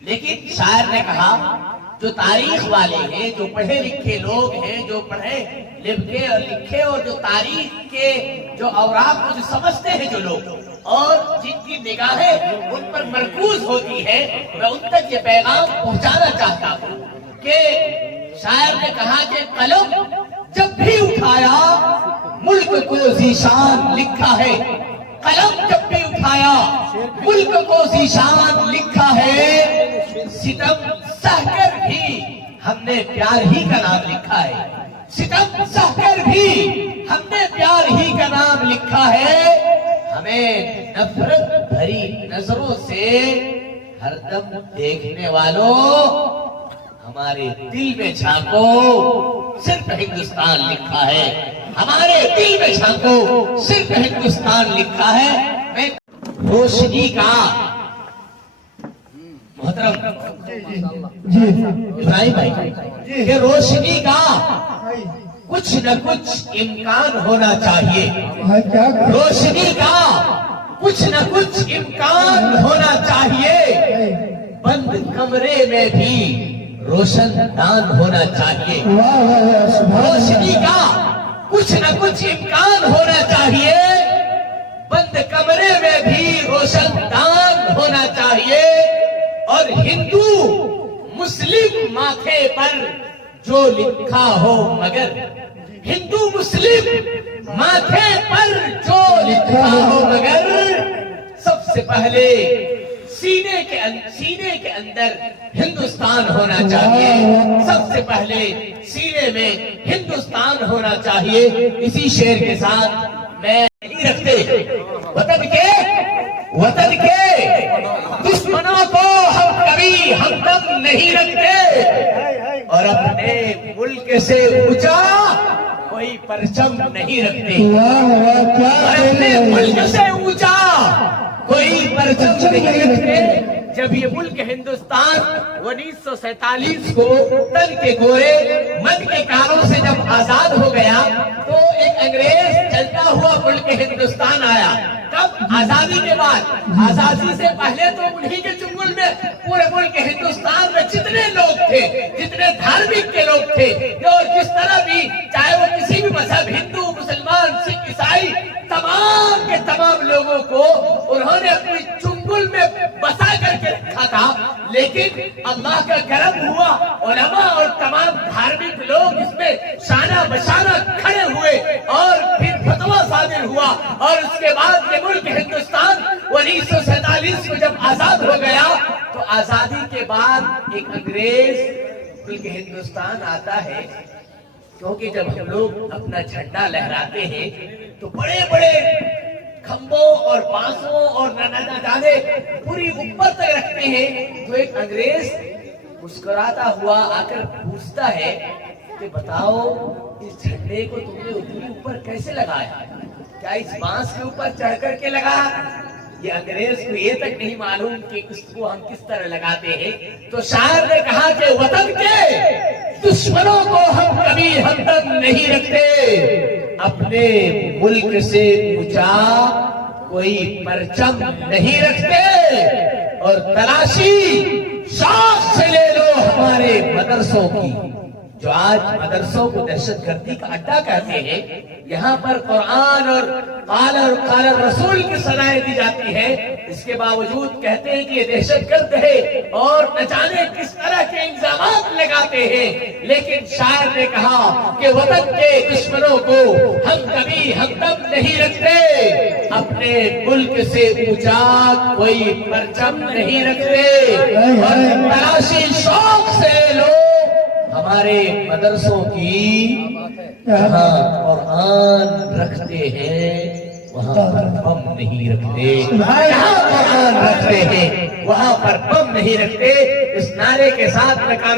لیکن شاعر نے کہا جو تاریخ والے ہیں، جو پڑھے لکھے لوگ ہیں، جو پڑھے لکھے اور جو تاریخ کے جو اوراق کو جو سمجھتے ہیں جو لوگ، اور جن کی نگاہیں ان پر مرکوز ہوتی ہے، میں ان تک یہ پیغام پہنچانا چاہتا ہوں کہ شاعر نے کہا کہ قلم جب بھی اٹھایا ملک کو ذیشان لکھا ہے، قلم جب بھی اٹھایا ملک کو ذیشان لکھا ہے، ستم سہ کر بھی ہم نے پیار ہی کا نام لکھا ہے، ستم سہ کر بھی ہم نے پیار ہی کا نام لکھا ہے، ہمیں نفرت بھری نظروں سے ہر دم دیکھنے والوں ہمارے دل میں جھانکو، صرف ہندوستان لکھا ہے، ہمارے دل میں جھانکو، صرف ہندوستان لکھا ہے۔ میں روشنی کا محترم ابراہیم بھائی کہ روشنی کا کچھ نہ کچھ امکان ہونا چاہیے، روشنی کا کچھ نہ کچھ امکان ہونا چاہیے، بند کمرے میں بھی روشن دان ہونا چاہیے، روشنی کا کچھ نہ کچھ امکان ہونا چاہیے، بند کمرے میں بھی روشن دان ہونا چاہیے، اور ہندو مسلم ماتھے پر جو لکھا ہو مگر، ہندو مسلم ماتھے پر جو لکھا ہو مگر، سب سے پہلے سینے کے اندر ہندوستان ہونا چاہیے، سب سے پہلے سینے میں ہندوستان ہونا چاہیے۔ اسی شعر کے ساتھ میں نہیں رکھتے وطن کے دشمنوں کو ہم کبھی ہمدم نہیں رکھتے، اور اپنے ملک سے اونچا کوئی پرچم نہیں رکھتے، اور اپنے ملک سے اونچا کوئی پرچم نہیں رکھتے۔ جب یہ ملک ہندوستان 1947 کو تن کے گورے من کے کاروں سے جب آزاد ہو گیا تو ایک انگریز چلتا ہوا ملک ہندوستان آیا۔ کب؟ آزادی کے بعد۔ آزادی سے پہلے تو انہی کے چنگل میں پورے ملک ہندوستان میں جتنے لوگ تھے، جتنے دھارمک کے لوگ تھے، اور جس طرح بھی چاہے وہ کسی بھی مذہب، ہندو، مسلمان، سکھ، عیسائی، تمام کے تمام لوگوں کو انہوں نے اپنی چنگل میں بسا کر کے رکھا تھا، لیکن اللہ کا کرم ہوا، علماء اور تمام دھارمک لوگ اس میں شانہ بشانہ کھڑے ہوئے، اور پھر فتویٰ صادر ہوا، اور اس کے بعد یہ ملک ہندوستان 1947 کو جب آزاد ہو گیا تو آزادی کے بعد ایک انگریز ملک ہندوستان آتا ہے، کیونکہ جب ہم لوگ اپنا جھنڈا لہراتے ہیں تو بڑے بڑے کھمبوں اور بانسوں اور نہ جانے پوری اوپر تک رکھتے ہیں، تو ایک انگریز مسکراتا ہوا آ کر پوچھتا ہے کہ بتاؤ اس جھنڈے کو تم نے اتنی اوپر کیسے لگایا؟ کیا اس بانس کے اوپر چڑھ کر کے لگا؟ یہ انگریز کو یہ تک نہیں معلوم کہ اس کو ہم کس طرح لگاتے ہیں۔ تو شاعر نے کہا کہ وطن کے دشمنوں کو ہم کبھی ہمدم نہیں رکھتے، اپنے ملک سے اونچا کوئی پرچم نہیں رکھتے، اور تلاشی شوق سے لے لو ہمارے مدرسوں کی، جو آج مدرسوں کو دہشت گردی کا اڈا کہتے ہیں، یہاں پر قرآن اور قال رسول کی صلاحیت دی جاتی ہے، اس کے باوجود کہتے ہیں کہ یہ دہشت گرد ہے اور نہ جانے کس طرح کے الزامات لگاتے ہیں، لیکن شاعر نے کہا کہ وطن کے دشمنوں کو ہم کبھی ہمدم نہیں رکھتے، اپنے ملک سے اونچا کوئی پرچم نہیں رکھتے، اور تلاشی شوق سے لوگ ہمارے مدرسوں کی جہاں قرآن رکھتے ہیں وہاں پر بم نہیں رکھتے، جہاں قرآن رکھتے ہیں وہاں پر بم نہیں رکھتے۔ اس نعرے کے ساتھ